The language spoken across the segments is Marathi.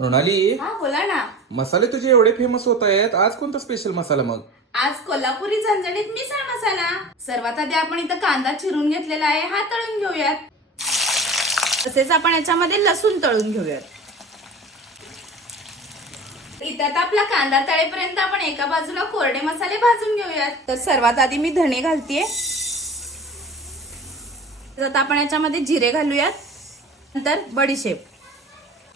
मृणाली, हा बोला ना. मसाले तुझे एवढे फेमस होत आहेत, आज कोणता स्पेशल मसाला मग? आज कोल्हापुरी झणझणीत मिसळ मसाला. सर्वात आधी आपण इथं कांदा चिरून घेतलेला आहे, हा तळून घेऊयात. तसेच आपण याच्यामध्ये लसूण तळून घेऊयात. इथं आता आपला कांदा तळेपर्यंत आपण एका बाजूला कोरडे मसाले भाजून घेऊयात. तर सर्वात आधी मी धणे घालतेय. आता आपण याच्यामध्ये जिरे घालूयात, नंतर बडीशेप,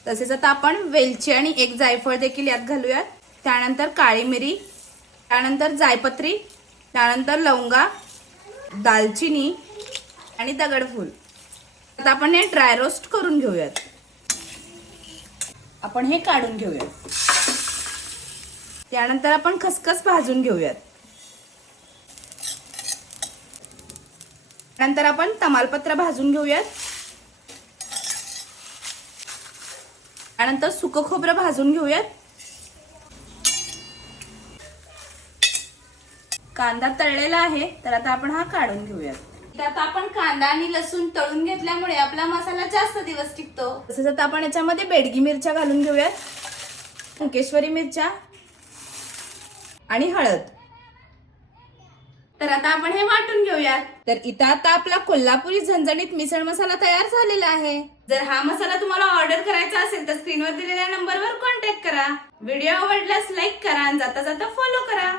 तसेच आता आपण वेलची आणि एक जायफळ देखील यात घालूयात. त्यानंतर काळी मिरी, त्यानंतर जायपत्री, त्यानंतर लवंगा, दालचिनी आणि दगडफूल. आता आपण हे ड्राय रोस्ट करून घेऊयात. आपण हे काढून घेऊयात. त्यानंतर आपण खसखस भाजून घेऊयात. नंतर आपण तमालपत्र भाजून घेऊयात. त्यानंतर सुकं खोबरं भाजून घेऊयात. कांदा तळलेला आहे, तर आता आपण हा काढून घेऊयात. आता आपण कांदा आणि लसूण तळून घेतल्यामुळे आपला मसाला जास्त दिवस टिकतो. तसेच आता आपण याच्यामध्ये बेडगी मिरच्या घालून घेऊयात, अंकेश्वरी मिरच्या आणि हळद. तर आता आपण हे वाटून घेऊयात. तर इथं आता आपला कोल्हापुरी झणझणीत मिसळ मसाला तयार झालेला आहे. जर हा मसाला तुम्हाला ऑर्डर करायचा असेल तर स्क्रीनवर दिलेल्या नंबरवर कॉन्टॅक्ट करा. व्हिडिओ आवडल्यास लाईक करा आणि जाता जाता फॉलो करा.